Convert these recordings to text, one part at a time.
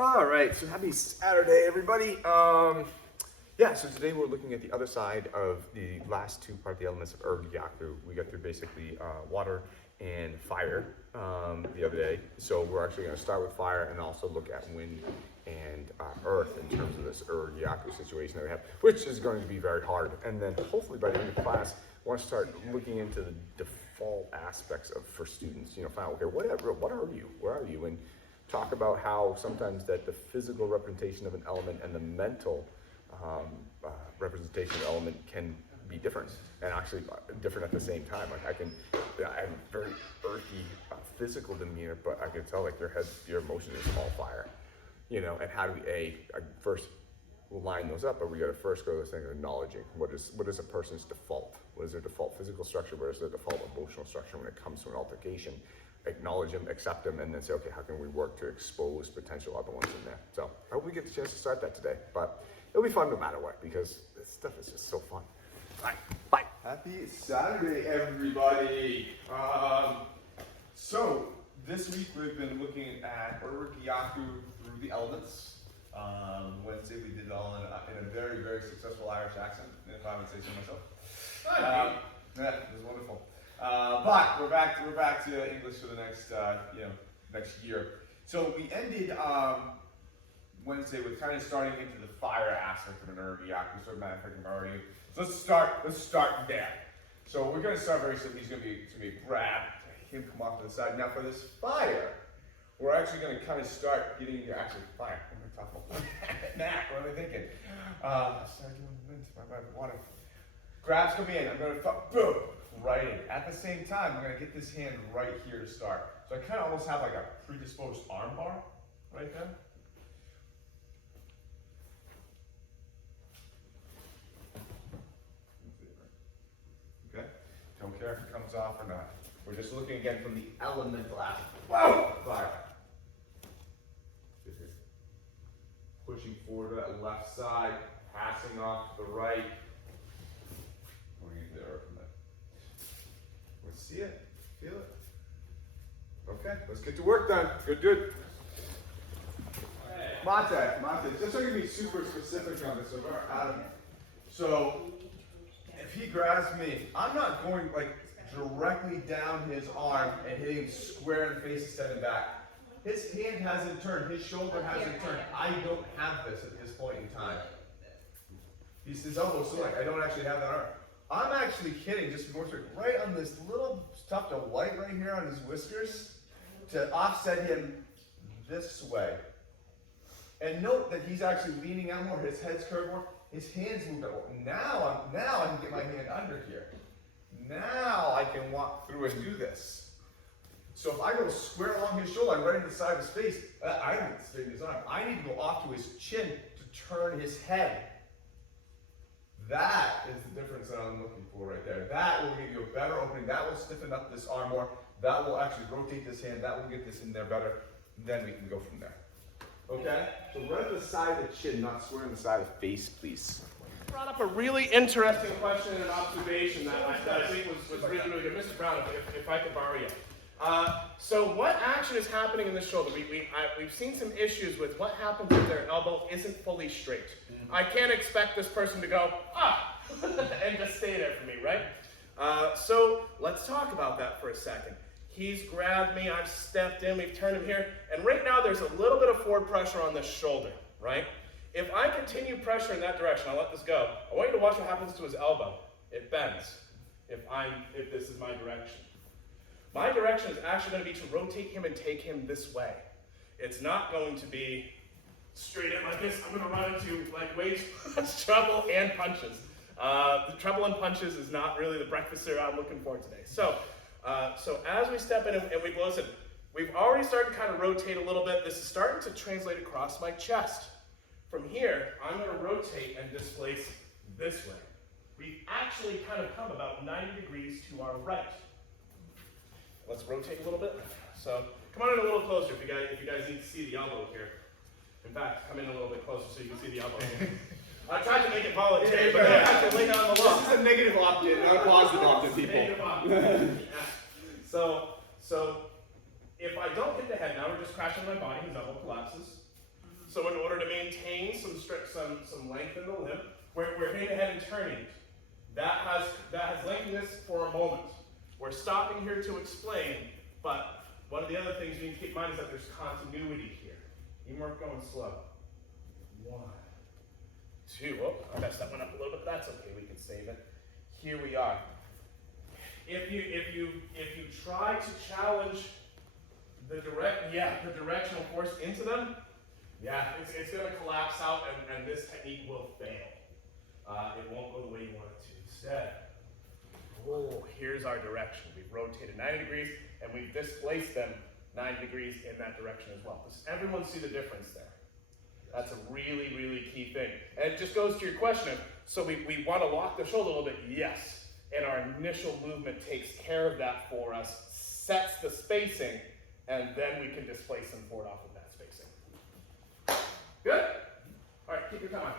All right, so happy Saturday, everybody. Yeah, so today we're looking at the other side of the last two part of the elements of Gyaku. We got through basically water and fire the other day. So we're actually going to start with fire and also look at wind and earth in terms of this Gyaku situation that we have, which is going to be very hard. And then hopefully by the end of class, I want to start looking into the default aspects of for students. You know, find out, okay, what are you? Where are you? And talk about how sometimes that the physical representation of an element and the mental representation of an element can be different, and actually different at the same time. Like I have a very earthy physical demeanor, but I can tell like your emotion is all fire, you know. And how do we first we'll line those up, but we got to first go to this thing of acknowledging what is a person's default, what is their default physical structure, what is their default emotional structure when it comes to an altercation. Acknowledge them, accept them, and then say, okay, how can we work to expose potential other ones in there? So I hope we get the chance to start that today, but it'll be fun no matter what, because this stuff is just so fun. All right, bye. Happy Saturday, everybody. So this week we've been looking at Gyaku through the elements. Wednesday we did it all in a very, very successful Irish accent, if I would say so myself. Yeah, it was wonderful. But we're back to English for the next next year. So we ended Wednesday with kind of starting into the fire aspect of an Gyaku, sort of manufacturing already. So let's start there. So we're going to start very simply. It's going to be a grab, him come off to the side. Now for this fire, we're actually going to kind of start getting into actually fire. I'm going to talk about that. What am I thinking? Start doing my water. Grabs come in. I'm going to boom. Right in. At the same time, I'm going to get this hand right here to start. So I kind of almost have like a predisposed arm bar right there. Okay. Don't care if it comes off or not. We're just looking again from the elemental aspect. Whoa! Fire. Pushing forward to that left side, passing off to the right. See it, feel it. Okay, let's get to work then. Good. Mate, just so you can be super specific on this. So if he grabs me, I'm not going like directly down his arm and hitting square in the face instead of back. His hand hasn't turned, his shoulder hasn't turned. I don't have this at this point in time. His elbow's still like, I don't actually have that arm. I'm actually hitting just more right on this little tuft of white right here on his whiskers to offset him this way. And note that he's actually leaning out more, his head's curved more, his hands moved up. Now I can get my hand under here. Now I can walk through and do this. So if I go square along his shoulder, right into the side of his face, I need to straighten his arm. I need to go off to his chin to turn his head. That is the difference that I'm looking for right there. That will give you a better opening. That will stiffen up this arm more. That will actually rotate this hand. That will get this in there better. Then we can go from there. Okay? So right on the side of the chin, not square on the side of the face, please. Brought up a really interesting question and observation that I think was really, really good. Mr. Brown, if I could borrow you. So what action is happening in the shoulder? We've seen some issues with what happens if their elbow isn't fully straight. I can't expect this person to go, and just stay there for me, right? So let's talk about that for a second. He's grabbed me, I've stepped in, we've turned him here, and right now there's a little bit of forward pressure on this shoulder, right? If I continue pressure in that direction, I'll let this go. I want you to watch what happens to his elbow. It bends if this is my direction. My direction is actually going to be to rotate him and take him this way. It's not going to be straight in like this. I'm going to run into like way too much trouble and punches. The trouble and punches is not really the breakfast cereal I'm looking for today. So as we step in and we listen, we've already started to kind of rotate a little bit. This is starting to translate across my chest. From here, I'm going to rotate and displace this way. We've actually kind of come about 90 degrees to our right. Let's rotate a little bit. So come on in a little closer if you guys need to see the elbow here. In fact, come in a little bit closer so you can see the elbow. I tried to make it voluntary, but I have to lay down the law. This is a negative opt-in, not a positive opt-in, people. Negative opt-in. So if I don't hit the head now, we're just crashing my body, his elbow collapses. So in order to maintain some length in the limb, we're hand to head and turning it. That has lengthiness for a moment. We're stopping here to explain, but one of the other things you need to keep in mind is that there's continuity here. You weren't going slow. 1, 2. Oh, I messed that one up a little bit, but that's okay. We can save it. Here we are. If you try to challenge the directional force into them, it's going to collapse out, and this technique will fail. It won't go the way you want it to. Instead, here's our direction. We've rotated 90 degrees, and we've displaced them 90 degrees in that direction as well. Does everyone see the difference there? That's a really, really key thing. And it just goes to your question of, so we want to lock the shoulder a little bit? Yes. And our initial movement takes care of that for us, sets the spacing, and then we can displace them forward off of that spacing. Good? All right, keep your time on.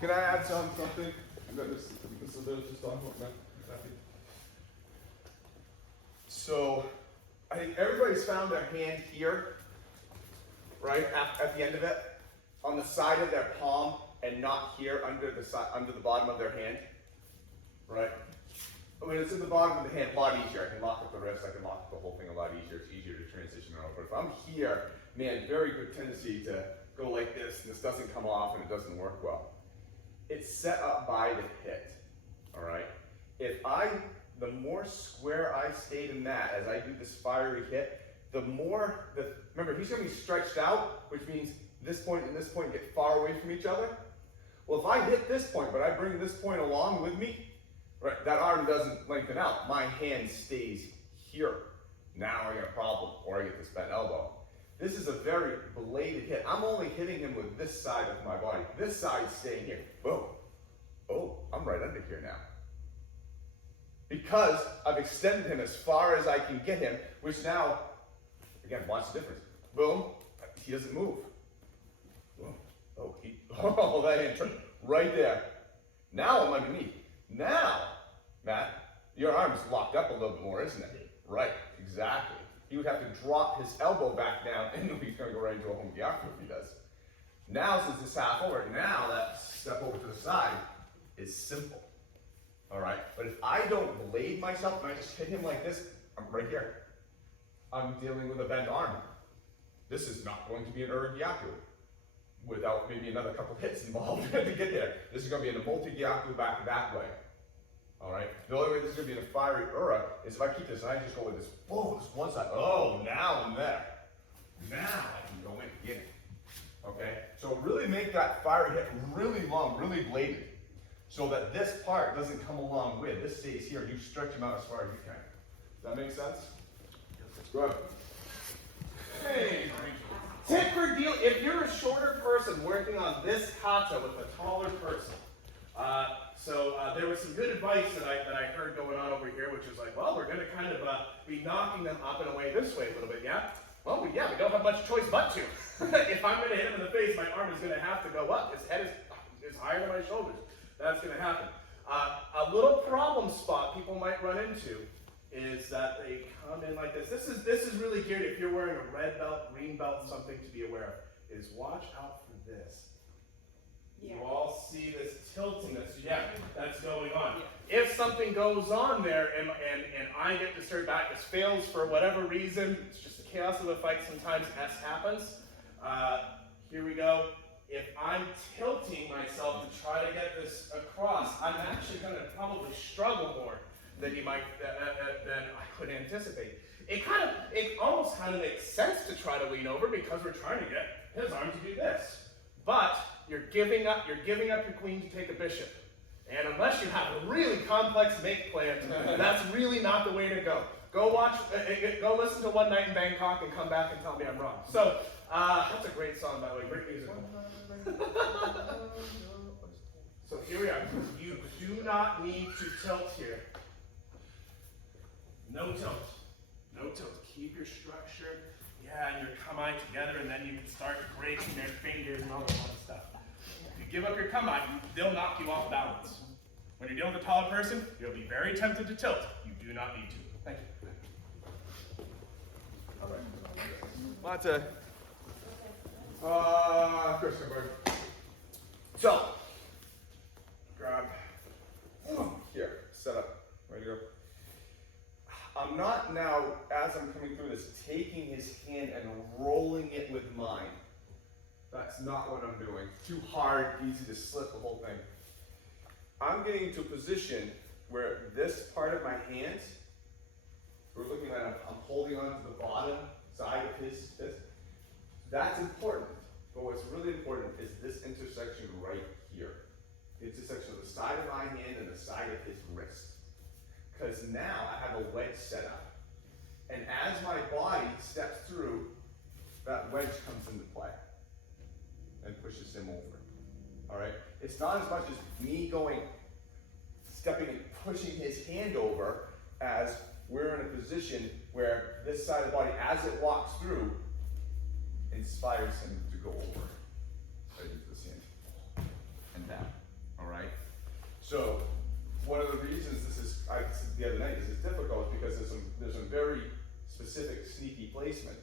Can I add something? That this ability to start with, man? So, I think everybody's found their hand here, right, at the end of it, on the side of their palm, and not here under the bottom of their hand, right? I mean, it's in the bottom of the hand, a lot easier. I can lock up the wrist, I can lock up the whole thing a lot easier. It's easier to transition around. But if I'm here, man, very good tendency to go like this, and this doesn't come off, and it doesn't work well. It's set up by the hit, all right? The more square I stayed in that as I do this fiery hit, remember, he's gonna be stretched out, which means this point and this point get far away from each other. Well, if I hit this point, but I bring this point along with me, right, that arm doesn't lengthen out. My hand stays here. Now I got a problem, or I get this bent elbow. This is a very bladed hit. I'm only hitting him with this side of my body. This side's staying here. Boom. Oh, I'm right under here now. Because I've extended him as far as I can get him, which now, again, watch the difference. Boom, he doesn't move. Boom. Oh, that hand turned right there. Now I'm underneath. Now, Matt, your arm is locked up a little bit more, isn't it? Right, exactly. He would have to drop his elbow back down, and he's going to go right into a home Gyaku if he does. Now, since it's half over, now that step over to the side is simple. All right, but if I don't blade myself and I just hit him like this, I'm right here. I'm dealing with a bent arm. This is not going to be an Gyaku without maybe another couple hits involved to get there. This is going to be in a multi-Gyaku back that way. All right, the only way this is going to be in a fiery is if I keep this and I just go with this, boom, this one side. Oh, now I'm there. Now I can go in, get it. Okay, so really make that fiery hit really long, really bladed, so that this part doesn't come along with. This stays here and you stretch him out as far as you can. Does that make sense? Good. Hey, tip for deal, if you're a shorter person working on this kata with a taller person, there was some good advice that I heard going on over here, which is like, well, we're going to kind of be knocking them up and away this way a little bit, yeah? Well, we don't have much choice but to. If I'm going to hit him in the face, my arm is going to have to go up. His head is higher than my shoulders. That's going to happen. A little problem spot people might run into is that they come in like this. This is really geared if you're wearing a red belt, green belt, something to be aware of, is watch out for this. Yeah. You all see this tilting that's going on. Yeah. If something goes on there and I get disturbed back, this fails for whatever reason, it's just the chaos of the fight, sometimes S happens. Here we go. If I'm tilting myself to try to get this across, I'm actually going to probably struggle more than you might than I could anticipate. It almost kind of makes sense to try to lean over because we're trying to get his arm to do this. But you're giving up your queen to take a bishop. And unless you have a really complex make plan, that's really not the way to go. Go listen to One Night in Bangkok and come back and tell me I'm wrong. So, that's a great song, by the way, great music. So here we are. You do not need to tilt here. No tilt. No tilt. Keep your structure, and your kamae together, and then you can start breaking their fingers and all that kind of stuff. If you give up your kamae, they'll knock you off balance. When you're dealing with a taller person, you'll be very tempted to tilt. You do not need to. Thank you. All right. Lots of. Chris, come on. So, grab. Here, set up. Ready to go. I'm not now, as I'm coming through this, taking his hand and rolling it with mine. That's not what I'm doing. Too hard, easy to slip the whole thing. I'm getting into a position where this part of my hand, we're looking at, I'm holding on to the bottom side of his fist. That's important. But what's really important is this intersection right here. The intersection of the side of my hand and the side of his wrist. Because now I have a wedge set up. And as my body steps through, that wedge comes into play and pushes him over. All right? It's not as much as me stepping and pushing his hand over as we're in a position where this side of the body, as it walks through, inspires him to go over. Right into this hand. And down. All right? So, one of the reasons this is, I said the other night, this is difficult because there's some very specific sneaky placement.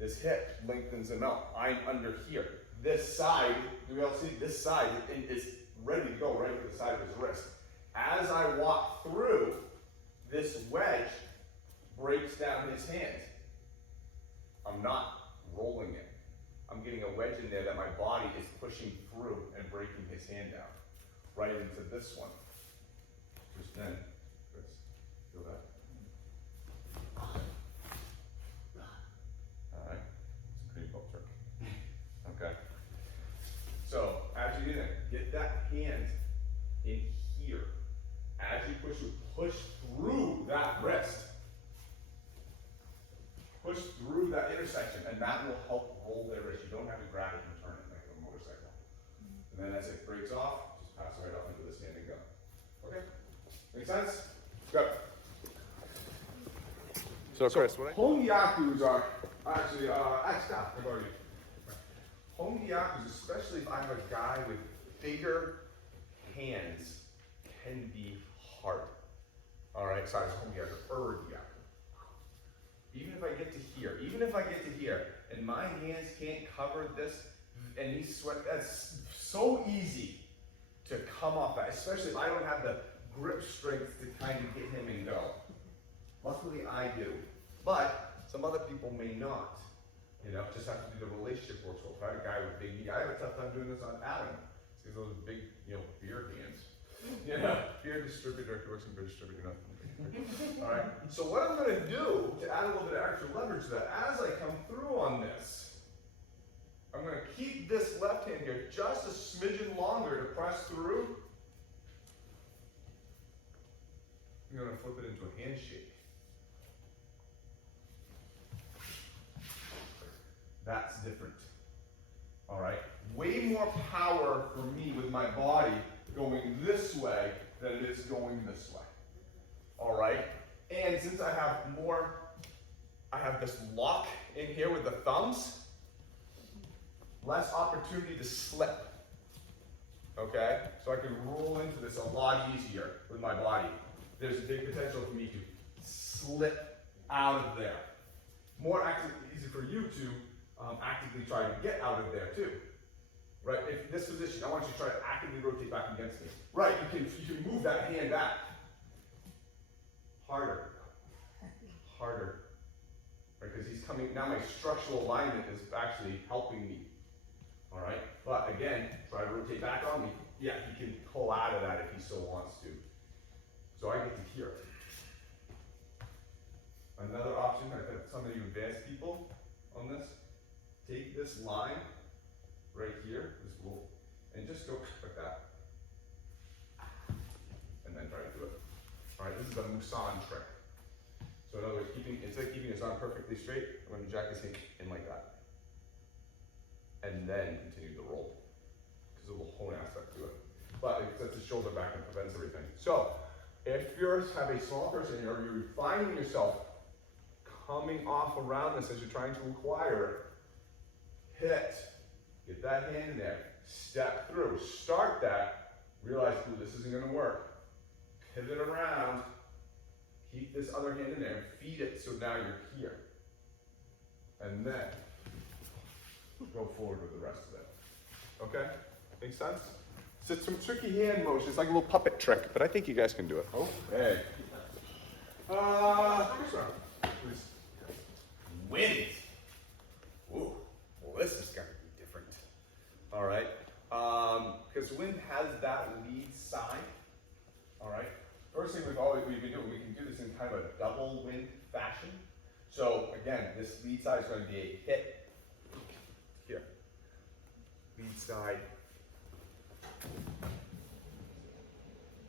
This hip lengthens him out. I'm under here. This side, do we all see this side is ready to go right to the side of his wrist. As I walk through, this wedge breaks down his hand. I'm not rolling it. I'm getting a wedge in there that my body is pushing through and breaking his hand down. Right into this one. Just then, Chris, feel that? Alright, it's a pretty bolt trick. Okay. So, as you get that hand in here, as you push through that wrist. Push through that intersection, and that will help roll their wrist. You don't have to grab it and turn it like a motorcycle. And then as it breaks off, just pass it right off into this hand and go. Okay? Make sense? Good. So Chris, what home Gyakus are actually, stop, I've already. Home Gyakus, especially if I'm a guy with bigger hands, can be hard. All right, so I was home Gyaku, Gyaku. Even if I get to here, and my hands can't cover this, and he's sweat, that's so easy to come off that, especially if I don't have the grip strength to kind of get him and go. Luckily I do, but some other people may not. You know, just have to do the relationship works well. If I have a guy with big knee, I have a tough time doing this on Adam. Because those big, beer hands. Beer distributor, who works in beer distributor, All right, so what I'm going to do to add a little bit of extra leverage to that, as I come through on this, I'm going to keep this left hand here just a smidgen longer to press through. I'm going to flip it into a handshake. That's different. All right, way more power for me with my body going this way than it is going this way. All right, and since I have this lock in here with the thumbs, less opportunity to slip. Okay, so I can roll into this a lot easier with my body. There's a big potential for me to slip out of there. Easy for you to actively try to get out of there too. Right, if this position, I want you to try to actively rotate back against me. Right, you can move that hand back. Harder. Right, because he's coming, now my structural alignment is actually helping me. All right, but again, try to rotate back on me. Yeah, he can pull out of that if he so wants to. So I get to here. Another option, I think some of you advanced people on this, take this line right here, this rule, and just go like that. And then try to do it. All right, this is a Musan trick. So in other words, instead of keeping his arm perfectly straight, I'm going to jack this thing in like that. And then continue to roll. Because there's a little hone aspect to it. But it sets his shoulder back and prevents everything. So, if you have a small person or you're finding yourself coming off around this as you're trying to acquire it, hit, get that hand in there, step through, start that, realize, ooh, this isn't going to work. Pivot around, keep this other hand in there, and feed it so now you're here. and then go forward with the rest of it. Okay? Make sense? So it's some tricky hand motions, it's like a little puppet trick, but I think you guys can do it. Okay. First round, please. Wind. Ooh, well, this is gonna be different. All right, because wind has that lead side. All right. First thing we've been doing, we can do this in kind of a double wind fashion. So again, this lead side is going to be a hit here. Lead side.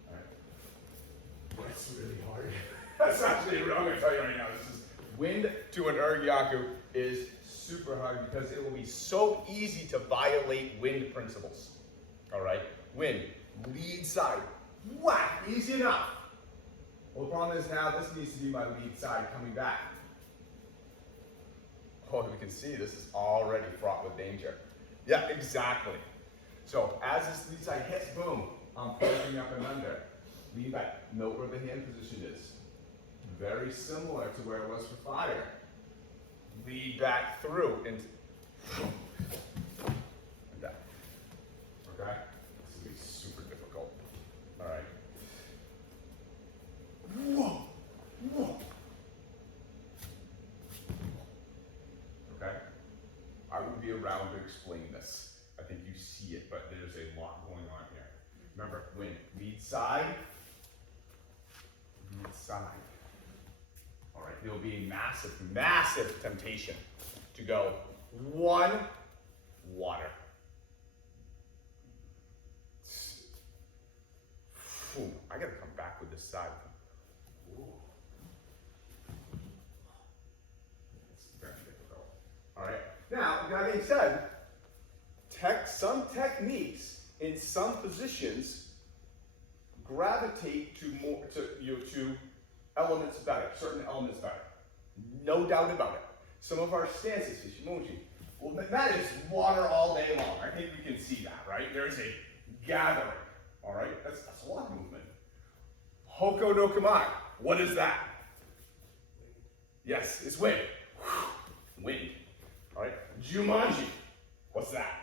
All right. That's really hard. That's actually, I'm going to tell you right now, this is wind to an Gyaku is super hard because it will be so easy to violate wind principles. All right, wind, lead side, whack, easy enough. Well, the problem is now this needs to be my lead side coming back. Oh, we can see this is already fraught with danger. Yeah, exactly. So as this lead side hits, boom, I'm pushing up and under. Lean back. Note where the hand position is. Very similar to where it was for fire. Lead back through into like that. Okay? This is gonna be super difficult. All right. Whoa. Whoa. Okay? I will be around to explain this. I think you see it, but there's a lot going on here. Remember, when lead side, lead side. All right, there'll be a massive, massive temptation to go one, water. Ooh, I gotta come back with this side. Ooh. It's very difficult. All right, now, that being said, some techniques in some positions gravitate to elements better, certain elements better. No doubt about it. Some of our stances, Shimoji, well, that is water all day long. I think we can see that, right? There's a gathering, all right? That's a lot of movement. Hoko no Kamai, what is that? Yes, it's wind. Wind, all right? Jumanji, what's that?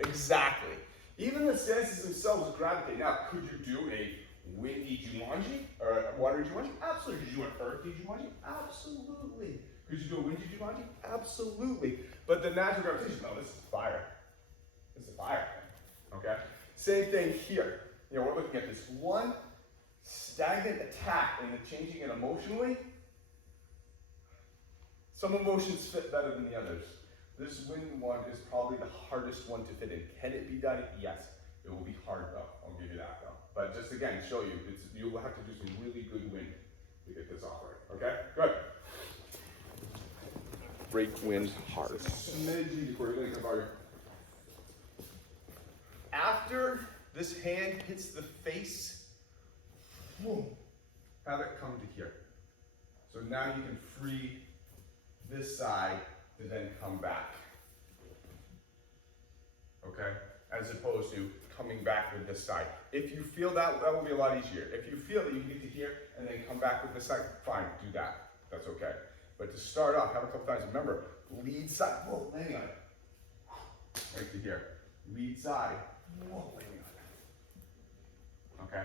Exactly. Even the stances themselves gravitate. Now, could you do a windy Jumanji or a watery Jumanji? Absolutely. Could you do an earthy Jumanji? Absolutely. Could you do a windy Jumanji? Absolutely. But the natural gravitation, no, this is fire. This is fire. Okay? Same thing here. You know, we're looking at this one stagnant attack and then changing it emotionally. Some emotions fit better than the others. This wind one is probably the hardest one to fit in. Can it be done? Yes. It will be hard though. I'll give you that though. But just again, show you, you will have to do some really good wind to get this off right. Okay? Good. Break wind hard. After this hand hits the face, boom, have it come to here. So now you can free this side to then come back. Okay? As opposed to coming back with this side. If you feel that will be a lot easier. If you feel that you can get to here and then come back with this side, fine, do that. That's okay. But to start off, have a couple times. Remember, lead side, whoa, landing on it. Right to here. Lead side, whoa, landing on it. Okay?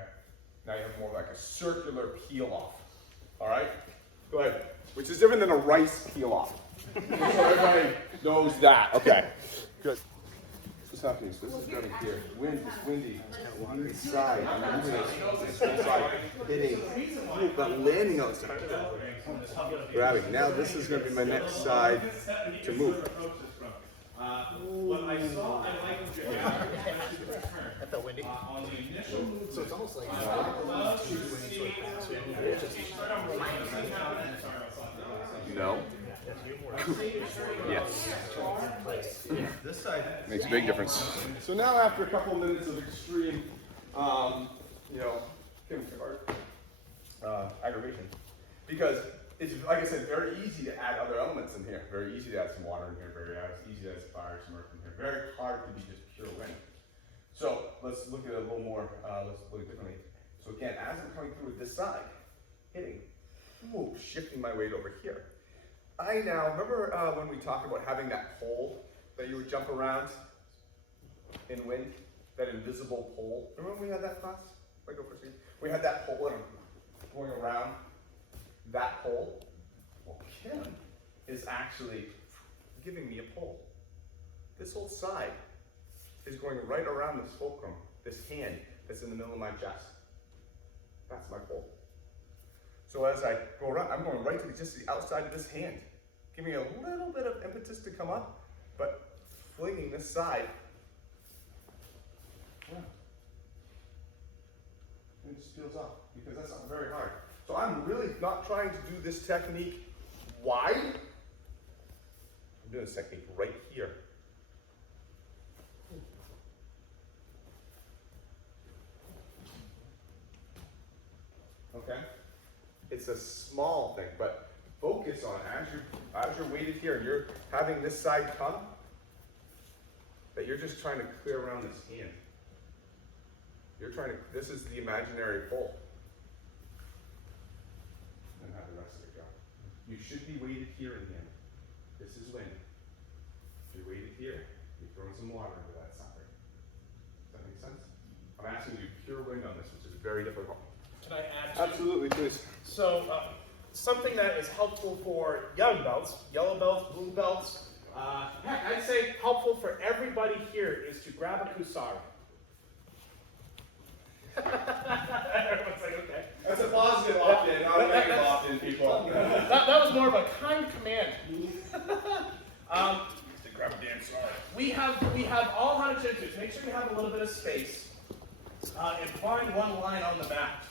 Now you have more like a circular peel off. All right? Go ahead. Which is different than a rice peel off. So everybody knows that. Okay. Good. What's happening? So this is going here. Wind is windy. Lead side. I'm moving this side. Hitting. But landing on the side. Grabbing. Now this is going to be my next side to move. What I saw, I like what you did. That felt windy. On the initial, So it's almost like No. Yes. this side. Makes a big difference. So now after a couple minutes of extreme, aggravation, because it's, like I said, very easy to add other elements in here. Very easy to add some water in here. Very easy to add some fire, some earth in here. Very hard to be just pure wind. So let's look at it a little more, let's look at it differently. So again, as I'm coming through with this side, hitting, shifting my weight over here. I now, remember when we talked about having that pole that you would jump around in wind? That invisible pole. Remember when we had that class? Go for a second. We had that pole and I'm going around that pole. Well, Kim is actually giving me a pole. This whole side is going right around this fulcrum, this hand that's in the middle of my chest. That's my pole. So as I go around, I'm going right to just the outside of this hand, giving it a little bit of impetus to come up, but flinging this side. Yeah. And it just peels off, because that's not very hard. So I'm really not trying to do this technique wide. I'm doing this technique right here. Okay? It's a small thing, but focus on it as you're weighted here and you're having this side come, that you're just trying to clear around this hand. You're trying to, this is the imaginary pole. And have the rest of it go. You should be weighted here in the end. This is wind. If you're weighted here, you're throwing some water into that sucker. Does that make sense? I'm asking you pure wind on this, which is very difficult. Can I add? Absolutely, please. So, something that is helpful for young belts, yellow belts, blue belts, heck, I'd say helpful for everybody here is to grab a kusari. Everyone's like, okay. That's a positive opt-in, not a negative opt-in, people. That was more of a kind command. Grab a damn sorry. We have all how to change it. Make sure you have a little bit of space and find one line on the mat.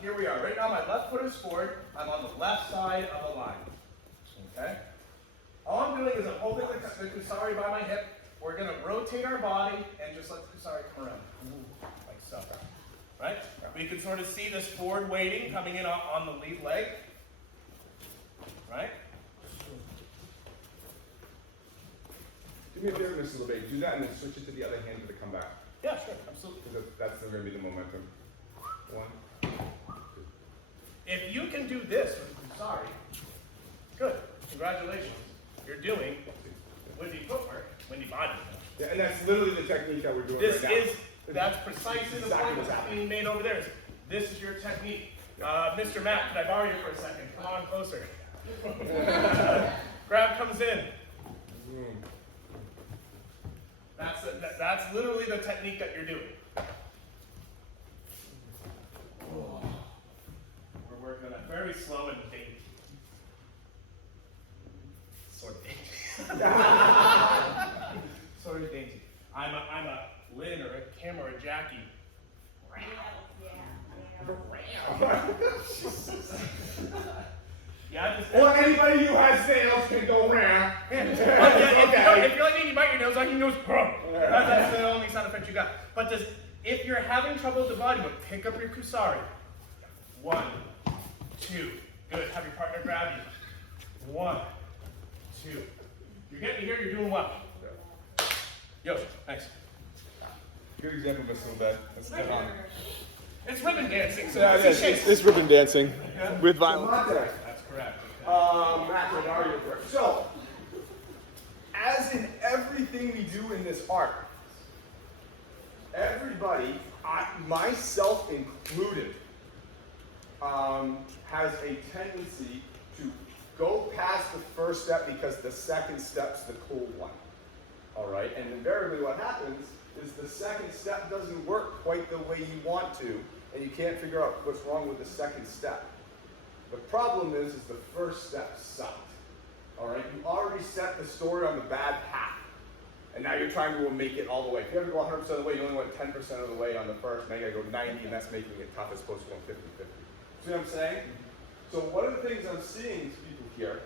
Here we are. Right now, my left foot is forward. I'm on the left side of the line. Okay? All I'm doing is I'm holding the kusari by my hip. We're going to rotate our body and just let the kusari come around. Like so. Right? We can sort of see this forward weighting coming in on the lead leg. Right? Do me a favor, Mrs. LeBay. Do that and then switch it to the other hand to come back. Yeah, sure. Absolutely. Because that's going to be the momentum. 1, 2. If you can do this with the kusari, good. Congratulations. You're doing windy footwork, windy body. Yeah, and that's literally the technique that we're doing This right now. that's precisely the point that's being made over there. This is your technique. Mr. Matt, can I borrow you for a second? Come on closer. Grab comes in. That's literally the technique that you're doing. We're working on that very slow and dainty. Sort of dainty. Sort of dainty. I'm a Lynn or a Kim or a Jackie. Yeah, just Or anybody who has nails can go round. if you're like me, you bite your nails, I can go. That's the only sound effect you got. But if you're having trouble with the body, but pick up your kusari. 1, 2. Good. Have your partner grab you. 1, 2. You're getting me here. You're doing well. Yo, thanks. Good example, Mrs. LeBay. That's good on. It's ribbon dancing. So Yeah, it's it's ribbon dancing with violence. That's correct. Matt, what are you correct? So, as in everything we do in this art, everybody, myself included, has a tendency to go past the first step because the second step's the cool one. All right, and invariably what happens is the second step doesn't work quite the way you want to, and you can't figure out what's wrong with the second step. The problem is the first step sucked. All right, you already set the story on the bad path, and now you're trying to make it all the way. If you have to go 100% of the way, you only went 10% of the way on the first, now you gotta go 90, and that's making it tough as opposed to going 50-50. See what I'm saying? So one of the things I'm seeing people here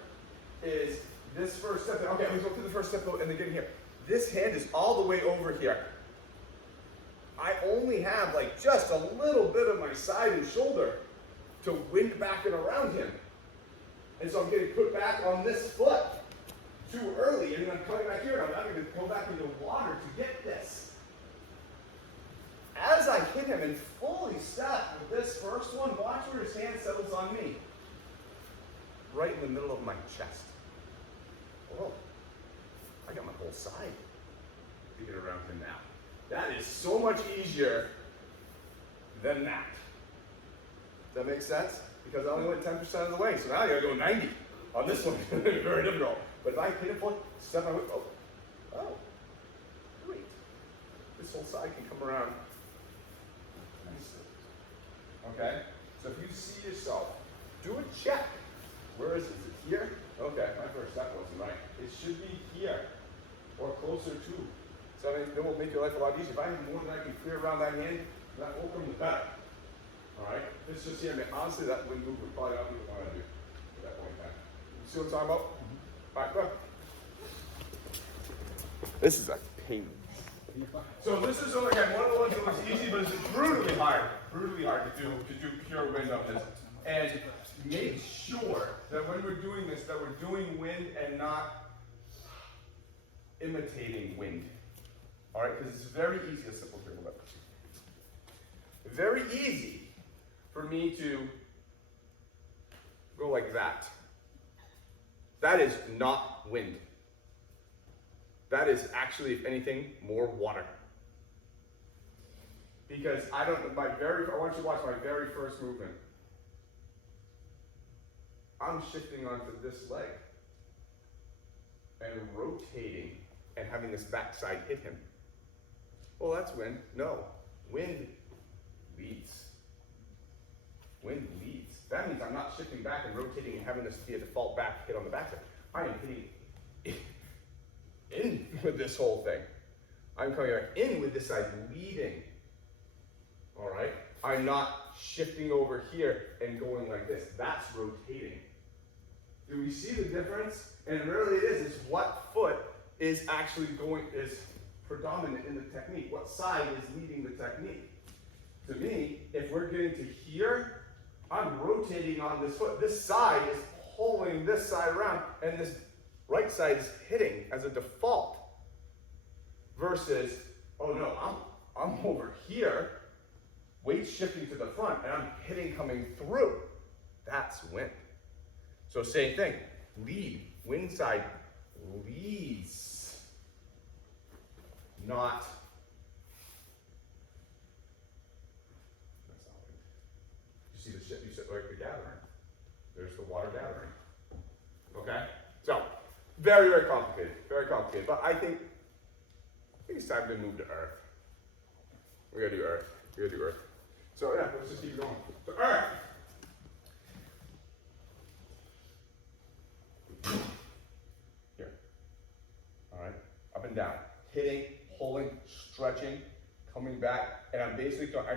is this first step. Okay, let's go through the first step and then get in here. This hand is all the way over here. I only have like just a little bit of my side and shoulder to wind back and around him. And so I'm getting put back on this foot too early, and then I'm coming back here, and I'm having to go back into water to get this. As I hit him and fully step with this first one, watch where his hand settles on me. right in the middle of my chest. Oh, I got my whole side to get around to now. That is so much easier than that. Does that make sense? Because I only went 10% of the way, so now I gotta go 90 on this one. Very difficult. But if I hit it, step my way, oh, great. This whole side can come around nicely. Okay? So if you see yourself, do a check. Where is it? Is it here? Okay, my first step wasn't right. It should be here, or closer to. So I mean, it will make your life a lot easier. If I have more than I can clear around that hand, that open, the better. Alright? This just here, I mean, honestly, that wind move would probably not be what I want to do at that point in time. You see what I'm talking about? Back up. This is a pain. So this is again one of the ones that was easy, but it's brutally hard to do pure wind up this. And make sure that when we're doing this, that we're doing wind and not imitating wind. All right, because it's very easy. A simple thing about it. Very easy for me to go like that. That is not wind. That is actually, if anything, more water. Because I want you to watch my very first movement. I'm shifting onto this leg and rotating and having this backside hit him. Well, that's wind. No, wind leads. Wind leads. That means I'm not shifting back and rotating and having this be a default back hit on the backside. I am hitting in with this whole thing. I'm coming back in with this side leading. All right? I'm not shifting over here and going like this. That's rotating. Do we see the difference? And really it is. It's what foot is actually is predominant in the technique. What side is leading the technique? To me, if we're getting to here, I'm rotating on this foot. This side is pulling this side around, and this right side is hitting as a default. Versus, oh no, I'm over here, weight shifting to the front, and I'm hitting coming through. That's wind. So same thing, lead, wind side leads, not, that's not wind. You see the shit, you said like the gathering. There's the water gathering. Okay? So, very, very complicated, but I think it's time to move to earth. We gotta do earth. So yeah, let's just keep going. So earth. Here. All right. Up and down. Hitting, pulling, stretching, coming back, and I'm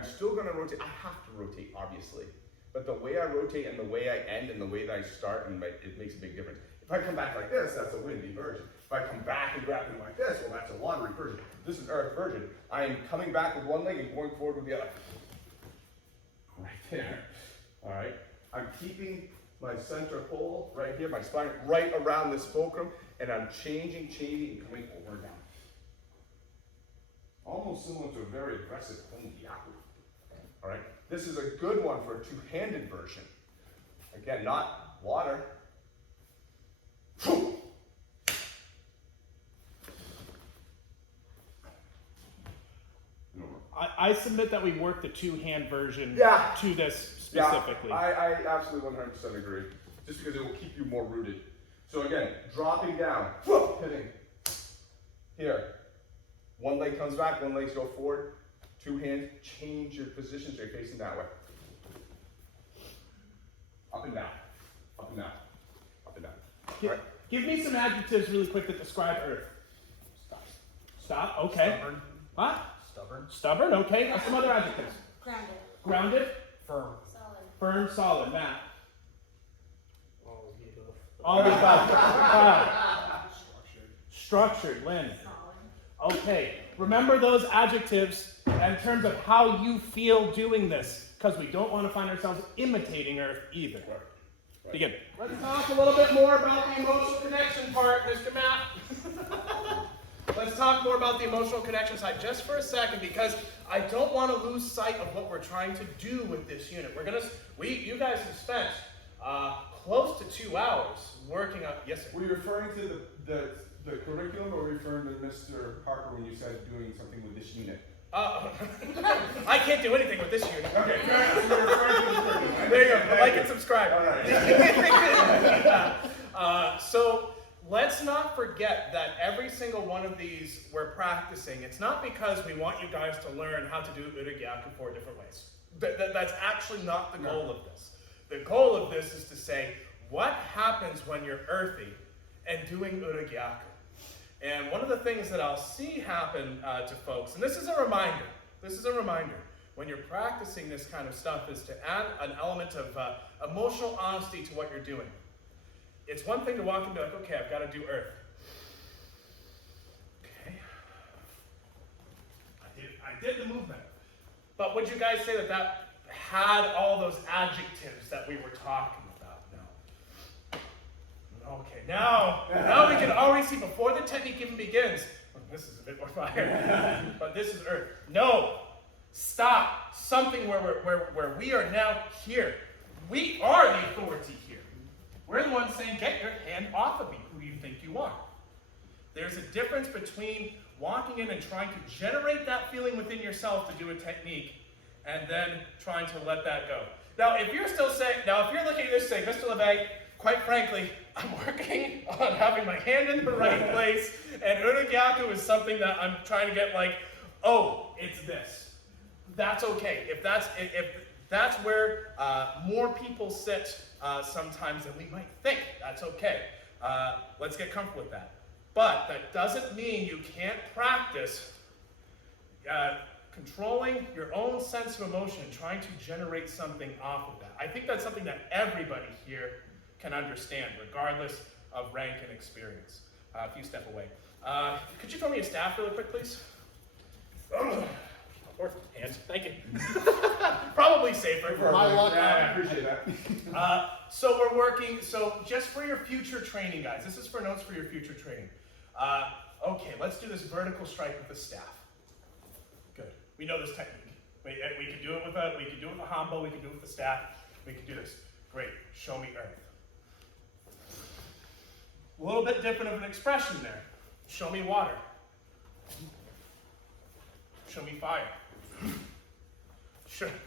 still gonna rotate. I have to rotate, obviously. But the way I rotate and the way I end and the way that I start, it makes a big difference. If I come back like this, that's a windy version. If I come back and grab him like this, well, that's a watery version. This is earth version. I am coming back with one leg and going forward with the other. Right there. All right. I'm keeping my central pole right here, my spine right around this fulcrum, and I'm changing, and coming over and down. Almost similar to a very aggressive Gyaku. All right. This is a good one for a two-handed version. Again, not water. I submit that we work the two-hand version to this specifically. Yeah, I absolutely 100% agree. Just because it will keep you more rooted. So again, dropping down, hitting. Here. One leg comes back, one leg go forward. Two hands, change your position so you're facing that way. Up and down. Up and down. Up and down. All right. Give me some adjectives really quick that describe earth. Stop, okay. Stubborn. What? Stubborn. Stubborn, okay. What's some other adjectives? Grounded. Grounded? Firm. Solid. Firm, solid. Matt? All of the above. All the above. Structured. Lynn? Solid. Okay. Remember those adjectives in terms of how you feel doing this, because we don't want to find ourselves imitating Earth either. Right. Begin. Let's talk a little bit more about the emotional connection part, Mr. Matt. Let's talk more about the emotional connection side just for a second, because I don't want to lose sight of what we're trying to do with this unit. You guys have spent close to 2 hours working on, yes sir? Were you referring to the curriculum, or were you referring to Mr. Harper when you said doing something with this unit? I can't do anything with this unit. Okay, fair enough. So you're referring to the curriculum. There you go, like and subscribe. All right. So let's not forget that every single one of these we're practicing. It's not because we want you guys to learn how to do Gyaku 4 different ways. That's actually not the goal of this. The goal of this is to say, what happens when you're earthy and doing Gyaku? And one of the things that I'll see happen to folks, and this is a reminder, when you're practicing this kind of stuff, is to add an element of emotional honesty to what you're doing. It's one thing to walk and be like, okay, I've got to do earth. Okay. I did the movement. But would you guys say that had all those adjectives that we were talking about? No. Okay, now we can already see before the technique even begins, this is a bit more fire, but this is earth. No, stop. Something where we are now here. We are the authority here. We're the ones saying, get your hand off of me, who you think you are. There's a difference between walking in and trying to generate that feeling within yourself to do a technique, and then trying to let that go. Now, if you're looking at this saying, Mr. LeVay, quite frankly, I'm working on having my hand in the right place, and Gyaku is something that I'm trying to get like, oh, it's this. That's okay. If that's where more people sit sometimes than we might think, that's okay. Let's get comfortable with that. But that doesn't mean you can't practice controlling your own sense of emotion and trying to generate something off of that. I think that's something that everybody here can understand, regardless of rank and experience. If you step away. Could you throw me a staff really quick, please? Or hands, thank you. Probably safer. For my luck, I appreciate that. So we're working, just for your future training, guys, this is for notes for your future training. Okay, let's do this vertical strike with the staff. Good. We know this technique. We can do it with a hambo, we can do it with the staff, we can do this. Great. Show me earth. A little bit different of an expression there. Show me water. Show me fire.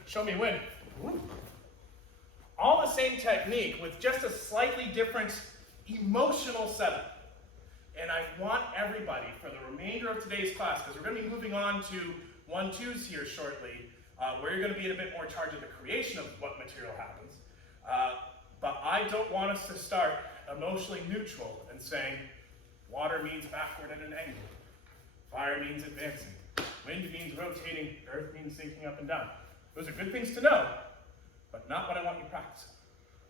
Show me wind. All the same technique with just a slightly different emotional setup. And I want everybody, for the remainder of today's class, because we're going to be moving on to 1-2s here shortly, where you're going to be in a bit more charge of the creation of what material happens. But I don't want us to start emotionally neutral and saying, water means backward at an angle, fire means advancing, wind means rotating, earth means sinking up and down. Those are good things to know, but not what I want you practicing.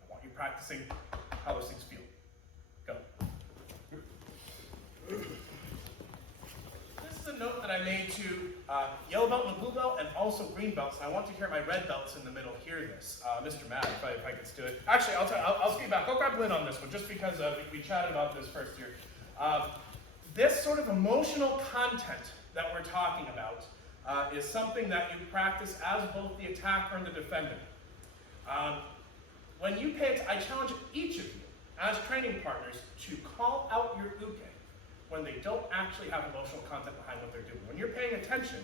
I want you practicing how those things feel. Go. This is a note that I made to yellow belt and blue belt, and also green belts. And I want to hear my red belts in the middle hear this. Mr. Matt, if I could do it. Actually, I'll speak back. I'll grab Lynn on this one, just because we chatted about this first here. This sort of emotional content that we're talking about is something that you practice as both the attacker and the defender. When you I challenge each of you as training partners to call out your uke when they don't actually have emotional content behind what they're doing. When you're paying attention,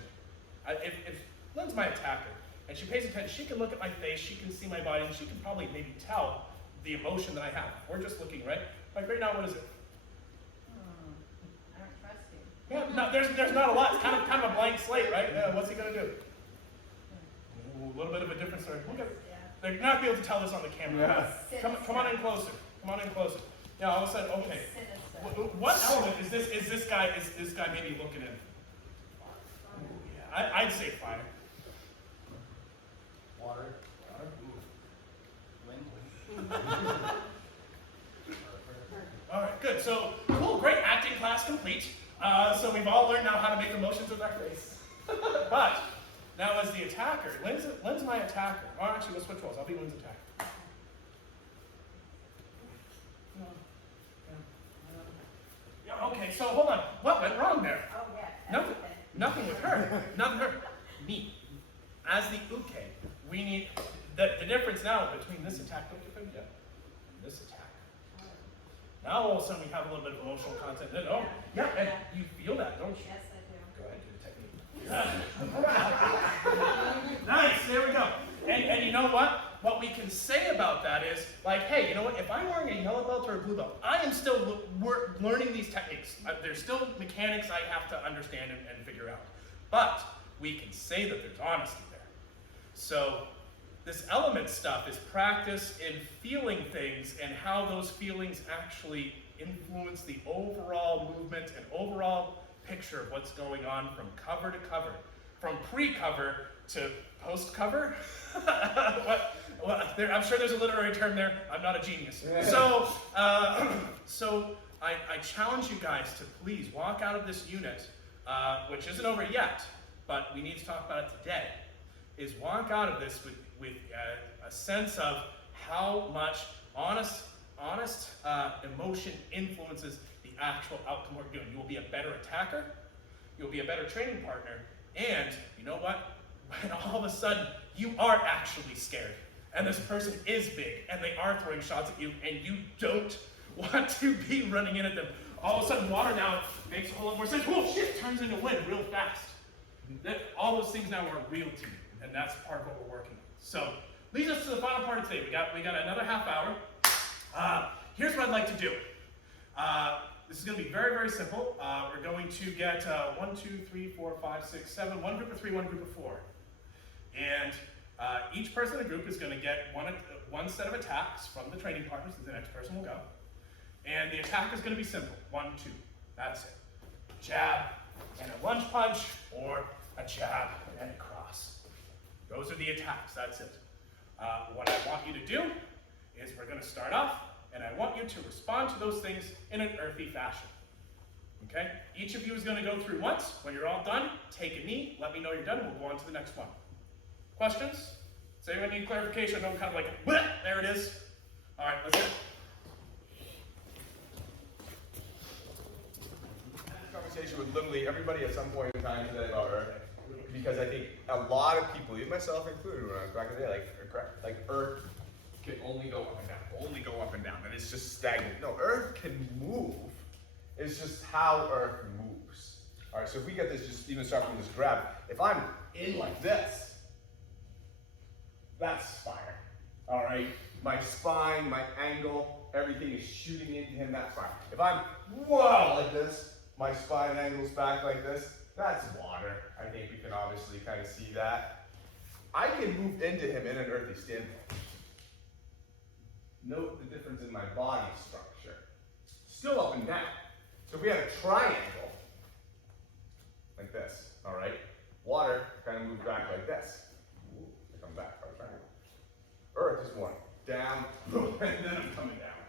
if Lynn's my attacker, and she pays attention, she can look at my face, she can see my body, and she can probably maybe tell the emotion that I have. We're just looking, right? Like right now, what is it? I don't trust you. Yeah, no, there's not a lot. It's kind of a blank slate, right? What's he gonna do? Ooh, a little bit of a difference there. Look at it. They're not be able to tell this on the camera. Yeah. Come on in closer. Come on in closer. Yeah, all of a sudden, okay. What element is this? Is this guy maybe looking in? Yeah, I'd say fire. Water. Wind. All right, good. So cool, great. Acting class complete. So we've all learned now how to make emotions with our face. But now, as the attacker, Lynn's my attacker. Or actually, let's switch roles. I'll be Lynn's attacker. Yeah, okay, so hold on. What went wrong there? Oh, yeah. Nothing with her. Nothing with her. Me. As the uke, we need the difference now between this attack. Don't you think? Yeah. this attack. Now all of a sudden we have a little bit of emotional content. Then, oh, yeah, and you feel that, don't you? Yes, I do. Go ahead, do the technique. Nice, there we go. And you know what? What we can say about that is, like, hey, you know what? If I'm wearing a yellow belt or a blue belt, I am still learning these techniques. There's still mechanics I have to understand and figure out. But we can say that there's honesty there. So this element stuff is practice in feeling things and how those feelings actually influence the overall movement and overall picture of what's going on from cover to cover, from pre-cover to post-cover. I'm sure there's a literary term there. I'm not a genius. So I challenge you guys to please walk out of this unit, which isn't over yet, but we need to talk about it today, is walk out of this with a sense of how much honest emotion influences the actual outcome we're doing. You will be a better attacker, you'll be a better training partner, and you know what? When all of a sudden you are actually scared, and this person is big, and they are throwing shots at you, and you don't want to be running in at them. All of a sudden water now makes a whole lot more sense. Whoa, shit, turns into wind real fast. All those things now are real to you, and that's part of what we're working on. So, leads us to the final part of today. We got another half hour. Here's what I'd like to do. This is going to be very, very simple. We're going to get 1, 2, 3, 4, 5, 6, 7, one group of 3, one group of 4. And each person in the group is going to get one set of attacks from the training partners that the next person will go. And the attack is going to be simple. 1, 2. That's it. Jab and a lunge punch, or a jab and a cross. Those are the attacks. That's it. What I want you to do is we're going to start off, and I want you to respond to those things in an earthy fashion. Okay? Each of you is going to go through once. When you're all done, take a knee, let me know you're done, and we'll go on to the next one. Questions? Does anyone need clarification? I know I'm kind of like, bleh, there it is. All right, let's go. Conversation with literally everybody at some point in time today about Earth, because I think a lot of people, even myself included, when I was back in the day, like Earth can only go up and down, and it's just stagnant. No, Earth can move. It's just how Earth moves. All right, so if we get this, just even start from this grab. If I'm in like this, that's fire. All right, my spine, my angle, everything is shooting into him. That's fire. If I'm whoa like this, my spine angles back like this, that's water. I think we can obviously kind of see that. I can move into him in an earthy standpoint. Note the difference in my body structure. Still up and down. So if we had a triangle, like this, all right? Water kind of moves back like this. Ooh, I come back by triangle. Earth is going down, and then I'm coming down.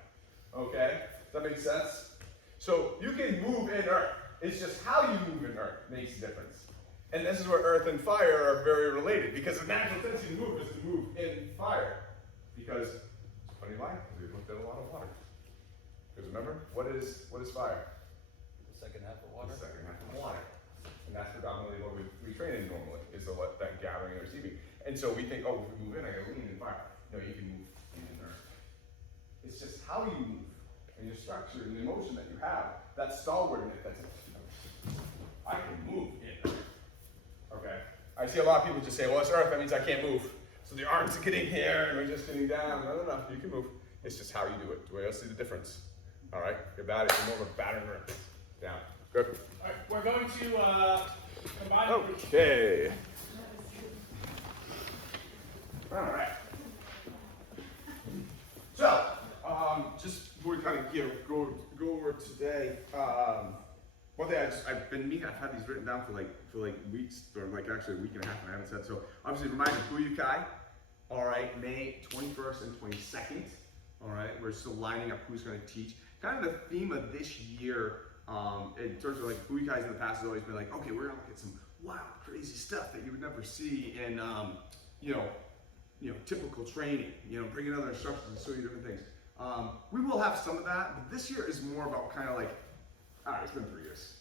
Okay? Does that make sense? So you can move in Earth. It's just how you move in Earth makes a difference. And this is where Earth and fire are very related, because the natural tendency to move is to move in fire. Because, it's a funny line, because we've looked at a lot of water. Because remember, what is fire? The second half of water. The second half of water. And that's predominantly what we train in normally, is that gathering and receiving. And so we think, oh, if we move in, I gotta lean in fire. No, you can move in Earth. It's just how you move, and your structure, and the emotion that you have, that stalwartness, that's it. I can move in Earth. Okay. I see a lot of people just say, well, it's Earth, that means I can't move. So the arms are getting here, and we're just getting down. No, you can move. It's just how you do it. Do I see the difference? All right, you're bad at it. You're more of a battering ram. Down. Good. All right, we're going to combine. Okay. All right. So, just before we kind of go over today, one thing I've had these written down for like weeks, or like actually a week and a half, and I haven't said. So obviously, reminder, Buyukai. All right, May 21st and 22nd. All right, we're still lining up who's going to teach. Kind of the theme of this year, in terms of like Buyukais in the past, has always been like, okay, we're going to look at some wild, crazy stuff that you would never see in, typical training. Bring in other instructors and show you different things. We will have some of that, but this year is more about kind of like, all right, it's been 3 years.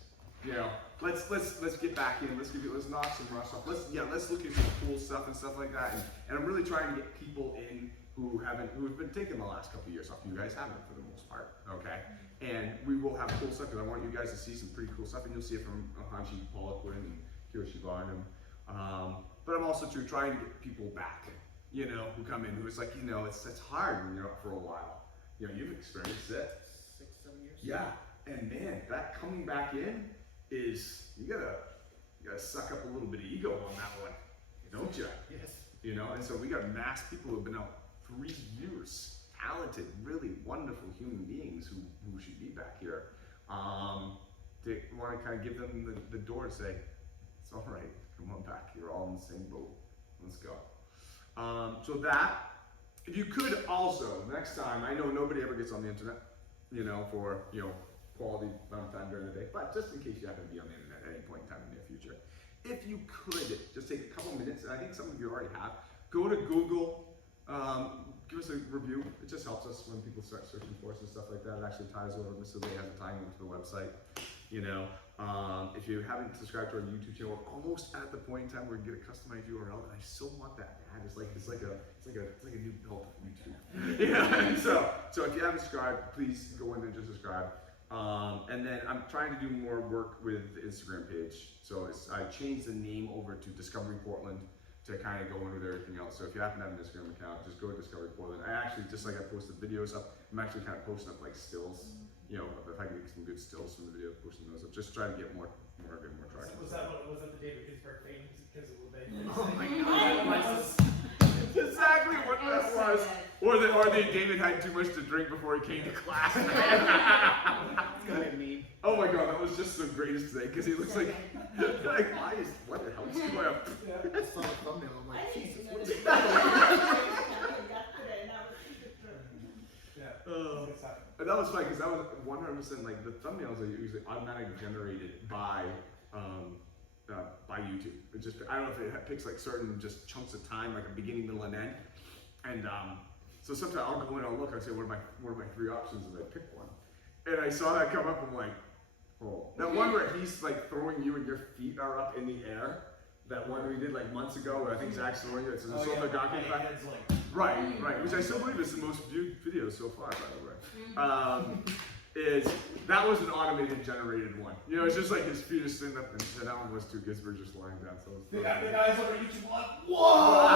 Let's get back in. Let's knock some rust off. Let's look at some cool stuff and stuff like that. And I'm really trying to get people in who've been taking the last couple of years off. You guys haven't for the most part, okay? And we will have cool stuff because I want you guys to see some pretty cool stuff, and you'll see it from Hanshi Pollockwood and Kiyoshi Barnum. But I'm also trying to get people back, you know, who come in, who is like, you know, it's hard when you're up for a while. You know, you've experienced it. 6, 7 years. Yeah, and man, that coming back in is, you gotta suck up a little bit of ego on that one, don't you? Yes. You know, and so we got mass people who've been out 3 years, talented, really wonderful human beings who should be back here. They want to kind of give them the door to say, it's all right, come on back, you're all in the same boat, let's go. So that, if you could also, next time, I know nobody ever gets on the internet, you know, for, you know, quality amount of time during the day, but just in case you happen to be on the internet at any point in time in the near future, if you could just take a couple minutes, and I think some of you already have, go to Google, give us a review. It just helps us when people start searching for us and stuff like that. It actually ties over, Mr. Lee has a tie into the website. You know, if you haven't subscribed to our YouTube channel, we're almost at the point in time where we get a customized URL, and I so want that, man. It's like a new belt of YouTube. Yeah. So if you haven't subscribed, please go in and just subscribe. And then I'm trying to do more work with the Instagram page. So I changed the name over to Discovery Portland to kind of go in with everything else. So if you happen to have an Instagram account, just go to Discovery Portland. I actually, just like I posted videos up, I'm actually kind of posting up like stills. You know, if I can get some good stills from the video, posting those up. Just try to get more traction. Was that the David Ginsburg thing because of LeBay? Oh my God. That's exactly what that was. Or the David had too much to drink before he came to class. It's gonna be a meme. Oh my God, that was just the greatest thing because he looks like what the hell is going on? I saw the thumbnail. I'm like, Jesus, what is And that was funny because that was 100% like the thumbnails are usually automatically generated by YouTube. It just, I don't know if it picks like certain just chunks of time, like a beginning, middle, and end. And so sometimes I'll go in, I'll look, I say, what are my 3 options, and I pick one. And I saw that come up, I'm like, oh. That one where he's like throwing you and your feet are up in the air. That one we did like months ago, where I think Zach's throwing you. It's the Gyaku class. Right. Which I still believe is the most viewed video so far, by the way. That was an automated generated one. You know, it's just like his feet are sitting up, and that one was too Ginsburg just lying down. So the guys over YouTube like, whoa!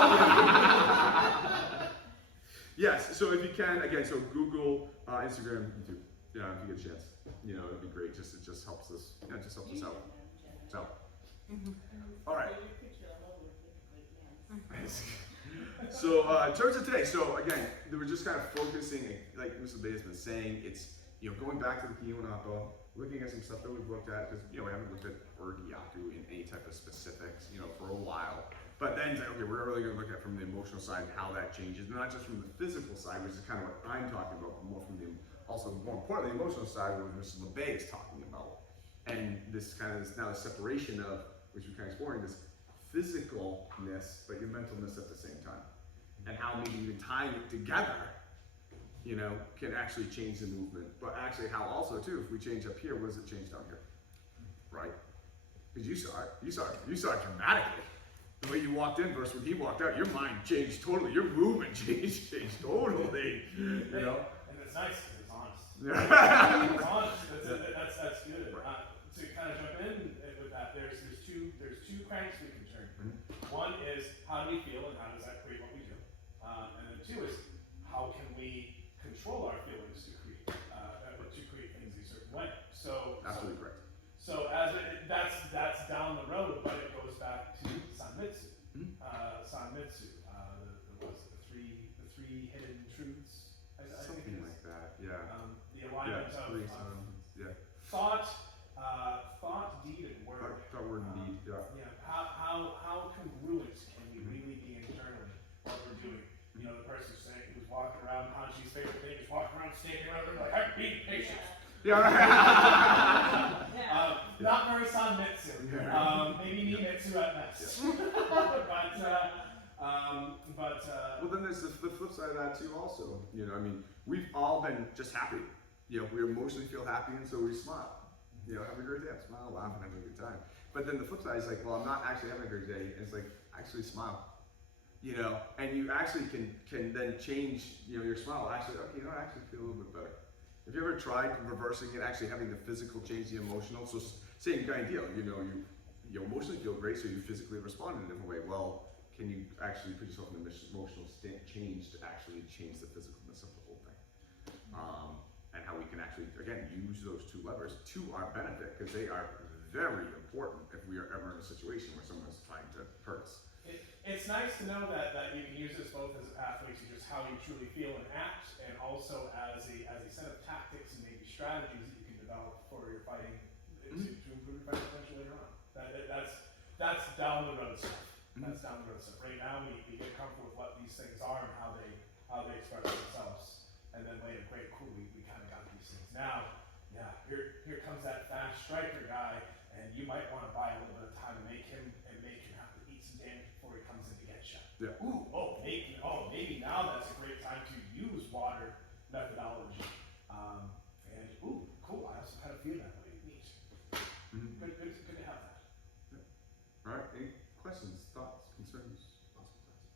Yes, so if you can, again, so Google, Instagram, YouTube. Yeah, if you get a chance, you know, it'd be great. It just helps us. Yeah, it just helps us out. So, all right. So in terms of today, so again, they were just kind of focusing, like Mr. Bay has been saying, it's, you know, going back to the Kiyonako, looking at some stuff that we've looked at, because, you know, we haven't looked at Gyaku in any type of specifics, you know, for a while. But then, okay, we're really going to look at from the emotional side how that changes, not just from the physical side, which is kind of what I'm talking about, but more from the, also more importantly, the emotional side, what Mr. LeBay is talking about. And this kind of, now the separation of, which we're kind of exploring, this physicalness, but your mentalness at the same time. And how maybe even tying it together, you know, can actually change the movement. But actually how also too, if we change up here, what does it change down here? Right? Because you saw it dramatically. The way you walked in versus when he walked out, your mind changed totally. Your movement changed totally. You know? And it's nice because it's honest. Yeah. It's honest. That's good. Right. To kind of jump in with that, there's two cranks we can turn. Mm-hmm. One is how do we feel and how does that create what we do? And then 2 is how can we control our feelings to create things a certain way. So absolutely correct. So that's down the road, but it goes back to Sanmitsu. Sanmitsu, the three hidden truths. Something like that, yeah. The alignment of thought, deed, and word. Thought, word, and deed, yeah. Yeah. How congruent can we really be internally what we're doing? You know, the person who's walking around, Hanshi's favorite thing is walking around, standing around, they're like, I'm being patient. Yeah. Not very Sanmitsu. Maybe Nimitsu at best. Well, then there's the flip side of that too. Also, you know, I mean, we've all been just happy. You know, we emotionally feel happy, and so we smile. You know, have a great day. Smile, laugh, and have a good time. But then the flip side is like, well, I'm not actually having a great day. And it's like, actually smile. you know, and you actually can then change, you know, your smile. Actually, okay, you know, I actually feel a little bit better. Have you ever tried reversing it, actually having the physical change the emotional? So same kind of deal, you know, you emotionally feel great, so you physically respond in a different way. Well, can you actually put yourself in an emotional change to actually change the physicalness of the whole thing? And how we can actually, again, use those two levers to our benefit, because they are very important if we are ever in a situation where someone's trying to hurt us. It's nice to know that you can use this both as athletes and just how you truly feel and act, and also as a set of tactics and maybe strategies that you can develop for your fighting to improve your fighting potential later on. That's down the road stuff. That's down the road stuff. Right now we get comfortable with what these things are and how they express themselves. And then later, great, cool, we kind of got these things. Now, yeah, here comes that fast striker guy, and you might want to buy a little bit of time to make him have to eat some damage before he comes in to get shot. Yeah. Ooh, maybe now that's a great time to use water methodology. And ooh, cool, I also kind of feel that way. Neat. Good to have that. All right, any questions, thoughts, concerns, possible thoughts?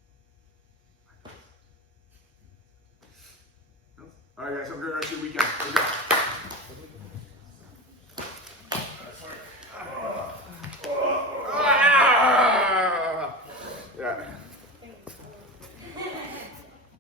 All right, guys, have a great rest of your weekend. Good job.